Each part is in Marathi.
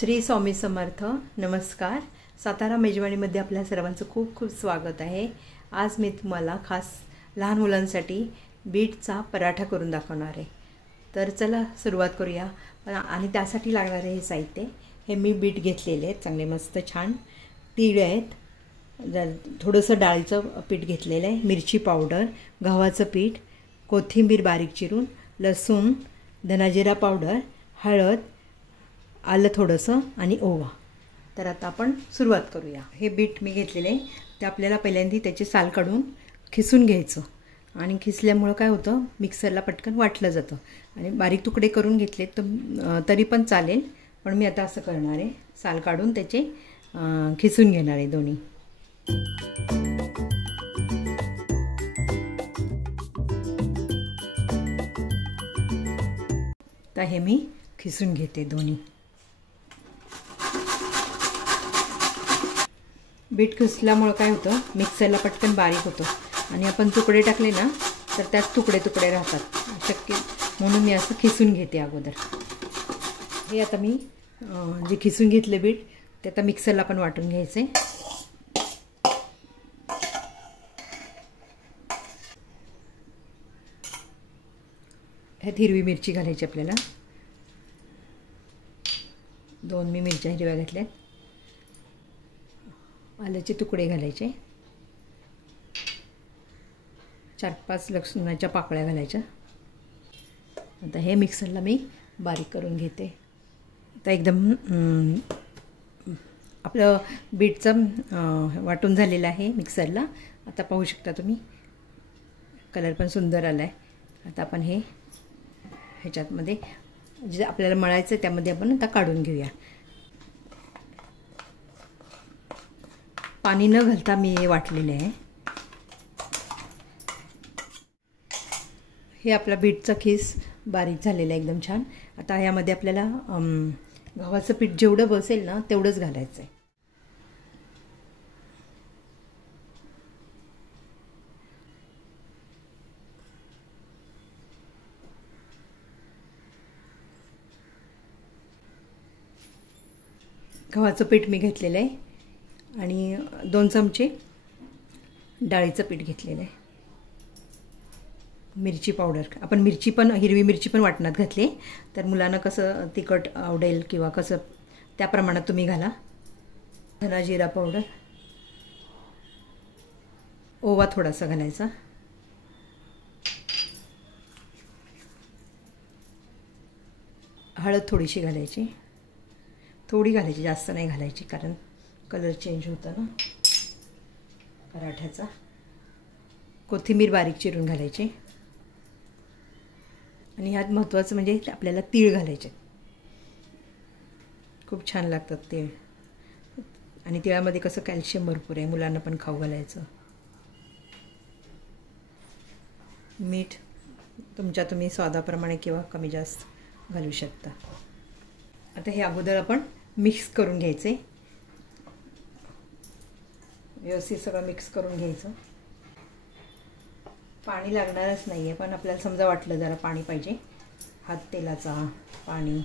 श्री स्वामी समर्थ. नमस्कार. सातारा मेजवानीमध्ये आपल्या सर्वांचं खूप खूप स्वागत आहे. आज मी तुम्हाला खास लहान मुलांसाठी बीटचा पराठा करून दाखवणार आहे. तर चला सुरुवात करूया. आणि त्यासाठी लागणारे हे साहित्य, हे मी बीट घेतलेले आहेत, चांगले मस्त छान. तीळ आहेत, थोडंसं डाळीचं पीठ घेतलेलं आहे, मिरची पावडर, गव्हाचं पीठ, कोथिंबीर बारीक चिरून, लसूण, धनाजिरा पावडर, हळद, आलं थोडंसं आणि ओवा. तर आता आपण सुरुवात करूया. हे बीट मी घेतलेले आहे, ते आपल्याला पहिल्यांदा त्याची साल काढून खिसून घ्यायचं. आणि खिसल्यामुळं काय होतं, मिक्सरला पटकन वाटलं जातं. आणि बारीक तुकडे करून घेतले तर तरी पण चालेल, पण मी आता असं करणार आहे, साल काढून त्याचे खिसून घेणार आहे दोन्ही. तर हे मी खिसून घेते दोन्ही. बीट खिसल्यामुळं काय होतं, मिक्सरला पटकन बारीक होतं. आणि आपण तुकडे टाकले ना तर त्यात तुकडे तुकडे राहतात, शक्य म्हणून मी असं खिसून घेते अगोदर. हे आता मी जे खिसून घेतले बीट, ते आता मिक्सरला पण वाटून घ्यायचे. ह्यात हिरवी मिरची घालायची आपल्याला. 2 मी मिरच्या हिरव्या घातल्यात. आल्याचे तुकडे घालायचे. 4-5 लसणाच्या पाकळ्या घालायच्या. आता हे मिक्सरला मी बारीक करून घेते. आता एकदम आपलं बीटचं वाटून झालेलं आहे मिक्सरला. आता पाहू शकता तुम्ही, कलर पण सुंदर आला आहे. आता आपण हे ह्याच्यातमध्ये जे आपल्याला मळायचं आहे त्यामध्ये आपण आता काढून घेऊया. पाणी न घालता मी हे वाटलेले आहे. हे आपला बीटचा खीस बारीक झालेला आहे एकदम छान. आता यामध्ये आपल्याला गव्हाचं पीठ जेवढं बसेल ना तेवढंच घालायचं आहे. गव्हाचं पीठ मी घेतलेलं आहे आणि 2 चमचे डाळीचं पीठ घेतलेलं आहे. मिरची पावडर, आपण मिरची पण, हिरवी मिरची पण वाटणात घातली, तर मुलांना कसं तिखट आवडेल किंवा कसं त्या प्रमाणात तुम्ही घाला. धना जिरा पावडर, ओवा थोडासा घालायचा, हळद थोडीशी घालायची, थोडी घालायची, जास्त नाही घालायची, कारण कलर चेंज होतं ना पराठ्याचा. कोथिंबीर बारीक चिरून घालायची. आणि ह्यात महत्त्वाचं म्हणजे आपल्याला तीळ घालायचे, खूप छान लागतात तीळ. आणि तिळामध्ये कसं कॅल्शियम भरपूर आहे, मुलांना पण खाऊ घालायचं. मीठ तुम्ही स्वादाप्रमाणे किंवा कमी जास्त घालू शकता. आता हे अगोदर आपण मिक्स करून घ्यायचे, व्यवस्थित सगळं मिक्स करून घ्यायचं. पाणी लागणारच नाही आहे, पण आपल्याला समजा वाटलं जरा पाणी पाहिजे, हात तेलाचा पाणी,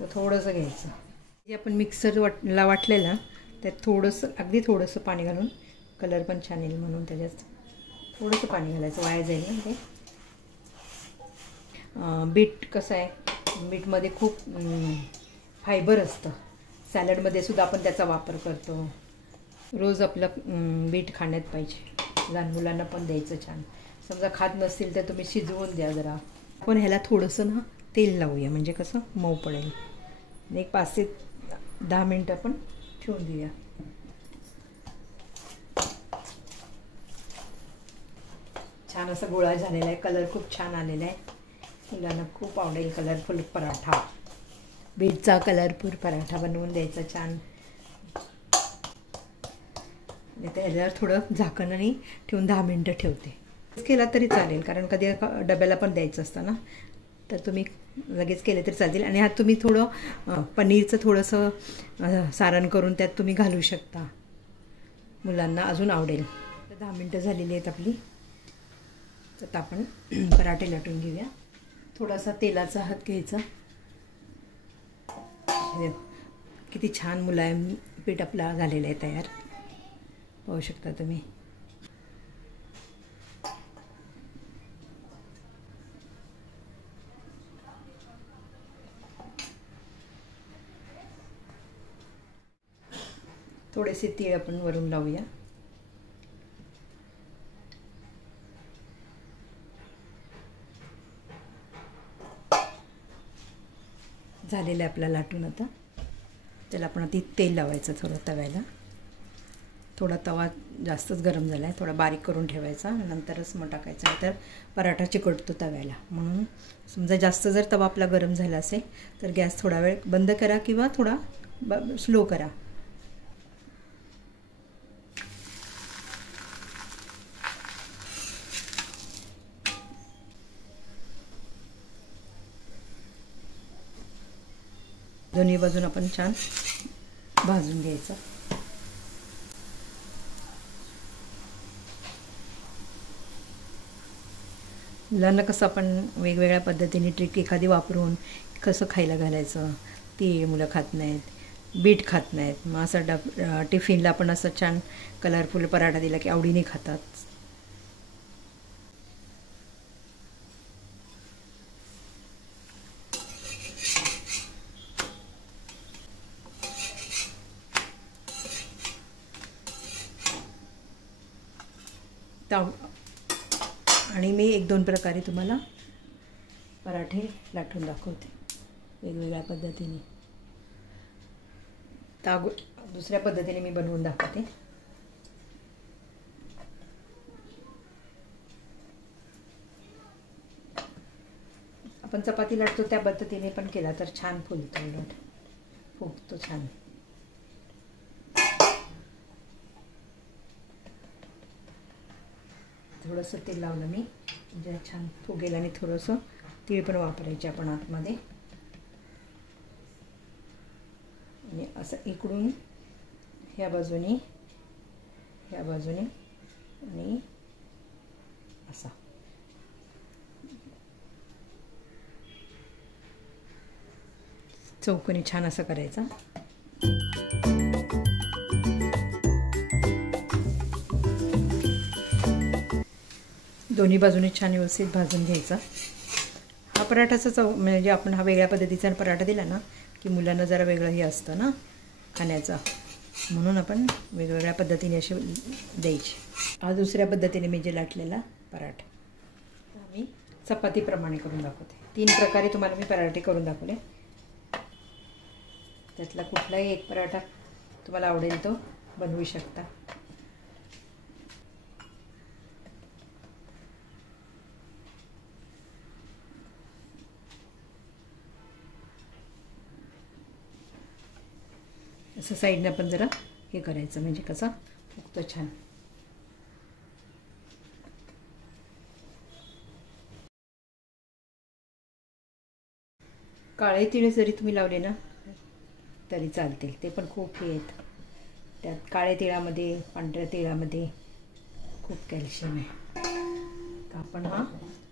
तर थोडंसं घ्यायचं. जे आपण मिक्सरला वाटलेलं त्यात थोडंसं, अगदी थोडंसं पाणी घालून, कलर पण छान येईल म्हणून त्याच्यात थोडंसं पाणी घालायचं, वाया जाईल ना ते. बीट कसं आहे, बीटमध्ये खूप फायबर असतं. सॅलडमध्ये सुद्धा आपण त्याचा वापर करतो. रोज आपलं बीट खाण्यात पाहिजे, लहान मुलांना पण द्यायचं छान. समजा खात नसतील तर तुम्ही शिजवून द्या जरा. पण ह्याला थोडंसं ना तेल लावूया, म्हणजे कसं मऊ पडेल. एक 5 ते 10 मिनटं आपण ठेवून देऊया. छान असा गोळा झालेला आहे, कलर खूप छान आलेला आहे. मुलांना खूप आवडेल कलरफुल पराठा. बीटचा कलरफुल पराठा बनवून द्यायचा छान. त्याच्यावर थोडं झाकणाने ठेवून 10 मिनटं ठेवते. केला तरी चालेल, कारण कधी डब्याला पण द्यायचं असतं ना, तर तुम्ही लगेच केले तरी चालतील. आणि ह्यात तुम्ही थोडं पनीरचं थोडंसं सारण करून त्यात तुम्ही घालू शकता, मुलांना अजून आवडेल. तर 10 मिनटं झालेली आहेत आपली. तर आपण पराठे लाटून घेऊया. थोडासा तेलाचा हात घ्यायचा, किती छान मुलायम पीठ आपला झालेलं आहे तयार, पाहू शकता तुम्ही. थोडेसे तीळ आपण वरून लावूया. झालेलं आहे आपला लाटून. आता त्याला आपण आता तेल लावायचं थोडं तव्याला. थोडा तवा जास्तच गरम झाला आहे, थोडा बारीक करून ठेवायचा, नंतरच मग टाकायचा, नाहीतर पराठा चिकटतो तव्याला. म्हणून समजा जास्त जर तवा आपला गरम झाला असेल तर गॅस थोडा वेळ बंद करा किंवा थोडा स्लो करा. दोन्ही बाजून आपण छान भाजून घ्यायचं. मुलांना कसं आपण वेगवेगळ्या पद्धतीने ट्रिक एखादी वापरून कसं खायला घालायचं. ती मुलं खात नाहीत, बीट खात नाहीत. मग असं टिफिनला आपण असं छान कलरफुल पराठा दिला की आवडीने खातात. आणि मी 1-2 प्रकारे तुम्हाला पराठे लाटून दाखवते वेगवेगळ्या पद्धतीने. दुसऱ्या पद्धतीने मी बनवून दाखवते. आपण चपाती लाटतो त्या पद्धतीने पण केला तर छान फुलतो, उलट फुगतो छान. थोडंसं तेल लावलं मी म्हणजे छान फुगेल. आणि थोडंसं तीळ पण वापरायचे आपण आतमध्ये. आणि असं इकडून ह्या बाजूने आणि असा चौकोनी छान असं करायचा. दोन्ही बाजूने छान व्यवस्थित भाजून घ्यायचा. हा पराठाचा म्हणजे आपण हा वेगळ्या पद्धतीचा पराठा दिला ना की मुलांना जरा वेगळं हे असतं ना खाण्याचा, म्हणून आपण वेगवेगळ्या पद्धतीने असे द्यायचे. हा दुसऱ्या पद्धतीने मी जे लाटलेला पराठा मी चपातीप्रमाणे करून दाखवते. 3 प्रकारे तुम्हाला मी पराठे करून दाखवले. त्यातला कुठलाही एक पराठा तुम्हाला आवडेल तो बनवू शकता. असं साईडने आपण जरा हे करायचं म्हणजे कसं फुगतं छान. काळे तिळे जरी तुम्ही लावले ना तरी चालतील, ते पण खूप हे आहेत. त्यात काळ्या तिळामध्ये पांढऱ्या तिळामध्ये खूप कॅल्शियम आहे. तर आपण हा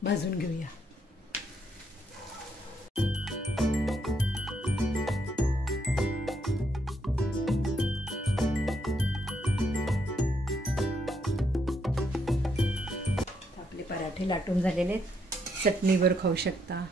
भाजून घेऊया. पराठे लाटून झालेले, चटणीवर खाऊ शकता.